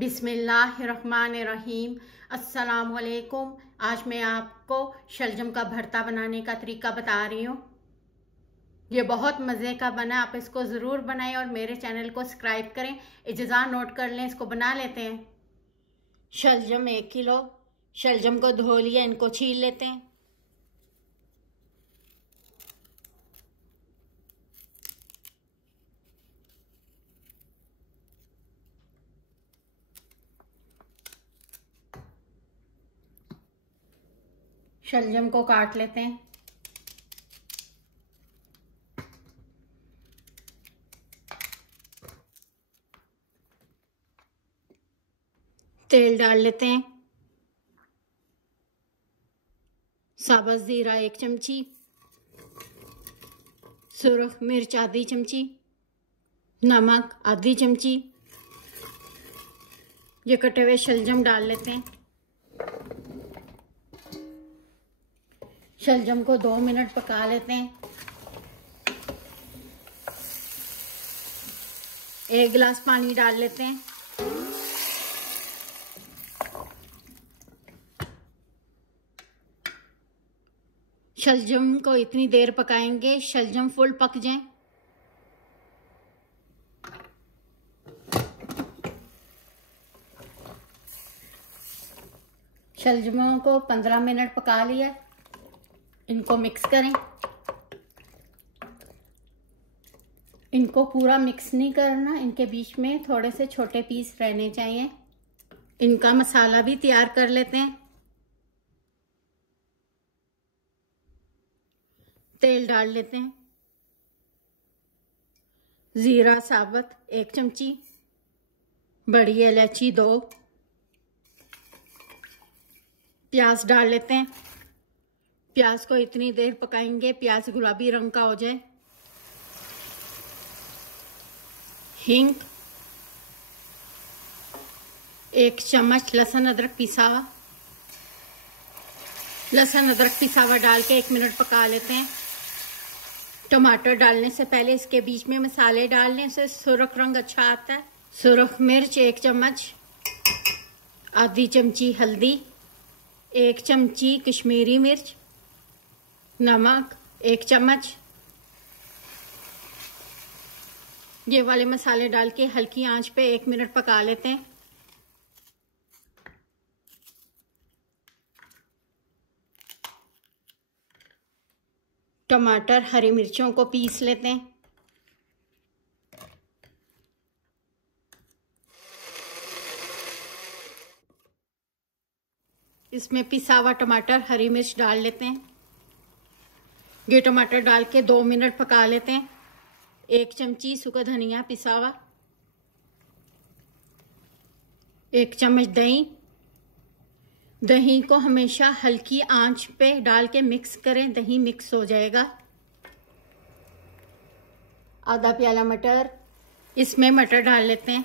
बिस्मिल्लाहिर्रहमानिर्रहीम। अस्सलामुअलैकुम। आज मैं आपको शलजम का भरता बनाने का तरीका बता रही हूँ। ये बहुत मज़े का बना, आप इसको ज़रूर बनाएं और मेरे चैनल को सब्सक्राइब करें। इजाज़ा नोट कर लें, इसको बना लेते हैं। शलजम 1 किलो। शलजम को धो लिया, इनको छील लेते हैं। शलजम को काट लेते हैं। तेल डाल लेते हैं। साबुत ज़ीरा 1 चमची, सुरख मिर्च आधी चमची, नमक आधी चमची। ये कटे हुए शलजम डाल लेते हैं। शलजम को 2 मिनट पका लेते हैं। 1 गिलास पानी डाल लेते हैं। शलजम को इतनी देर पकाएंगे शलजम फुल पक जाए। शलजमों को 15 मिनट पका लिया। इनको मिक्स करें। इनको पूरा मिक्स नहीं करना, इनके बीच में थोड़े से छोटे पीस रहने चाहिए। इनका मसाला भी तैयार कर लेते हैं। तेल डाल लेते हैं। जीरा साबुत 1 चमची, बड़ी इलायची 2, प्याज डाल लेते हैं। प्याज को इतनी देर पकाएंगे प्याज गुलाबी रंग का हो जाए। हींग, 1 चम्मच लहसुन अदरक पिसा हुआ। लहसुन अदरक पिसा हुआ डाल के 1 मिनट पका लेते हैं। टमाटर डालने से पहले इसके बीच में मसाले डालने से सुरख रंग अच्छा आता है। सुरख मिर्च 1 चम्मच, आधी चमची हल्दी, 1 चमची कश्मीरी मिर्च, नमक 1 चम्मच। ये वाले मसाले डाल के हल्की आंच पे 1 मिनट पका लेते हैं। टमाटर हरी मिर्चों को पीस लेते हैं। इसमें पिसा हुआ टमाटर हरी मिर्च डाल लेते हैं। ये टमाटर डाल के 2 मिनट पका लेते हैं। 1 चमची सूखा धनिया पिसा हुआ, 1 चम्मच दही। दही को हमेशा हल्की आंच पे डाल के मिक्स करें, दही मिक्स हो जाएगा। आधा प्याला मटर, इसमें मटर डाल लेते हैं।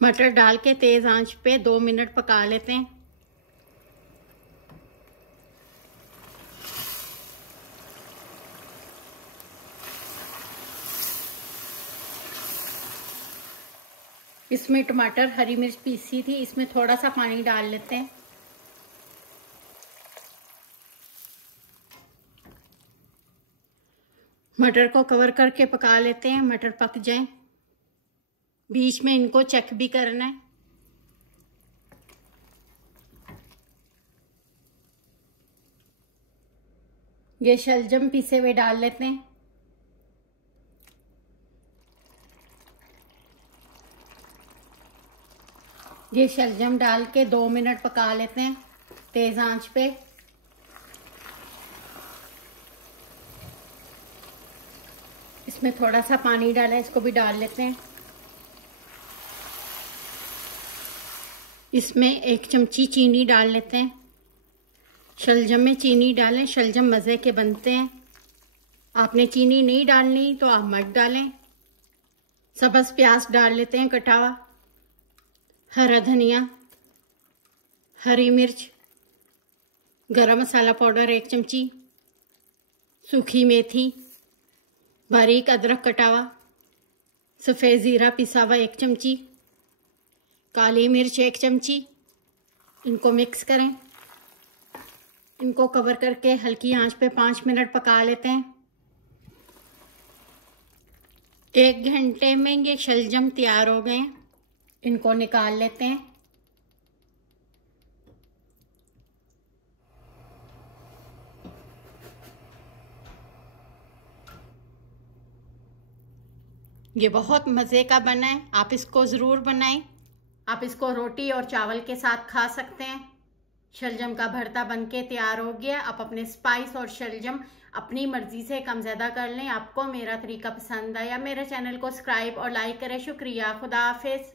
मटर डाल के तेज आंच पे 2 मिनट पका लेते हैं। इसमें टमाटर हरी मिर्च पीसी थी, इसमें थोड़ा सा पानी डाल लेते हैं। मटर को कवर करके पका लेते हैं, मटर पक जाए। बीच में इनको चेक भी करना है। ये शलजम पीसे हुए डाल लेते हैं। ये शलजम डाल के 2 मिनट पका लेते हैं तेज आंच पे। इसमें थोड़ा सा पानी डाला है, इसको भी डाल लेते हैं। इसमें 1 चमची चीनी डाल लेते हैं। शलजम में चीनी डालें, शलजम मज़े के बनते हैं। आपने चीनी नहीं डालनी तो आप मत डालें। सब्ज़ प्याज डाल लेते हैं कटा हुआ, हरा धनिया, हरी मिर्च, गरम मसाला पाउडर 1 चमची, सूखी मेथी, बारीक अदरक कटा हुआ, सफ़ेद ज़ीरा पिसा हुआ 1 चमची, काली मिर्च 1 चमची। इनको मिक्स करें। इनको कवर करके हल्की आंच पे 5 मिनट पका लेते हैं। 1 घंटे में ये शलजम तैयार हो गए। इनको निकाल लेते हैं। ये बहुत मज़े का बना है, आप इसको ज़रूर बनाएं। आप इसको रोटी और चावल के साथ खा सकते हैं। शलजम का भरता बनके तैयार हो गया। आप अपने स्पाइस और शलजम अपनी मर्ज़ी से कम ज़्यादा कर लें। आपको मेरा तरीका पसंद आया, मेरे चैनल को सब्सक्राइब और लाइक करें। शुक्रिया। खुदा हाफिज़।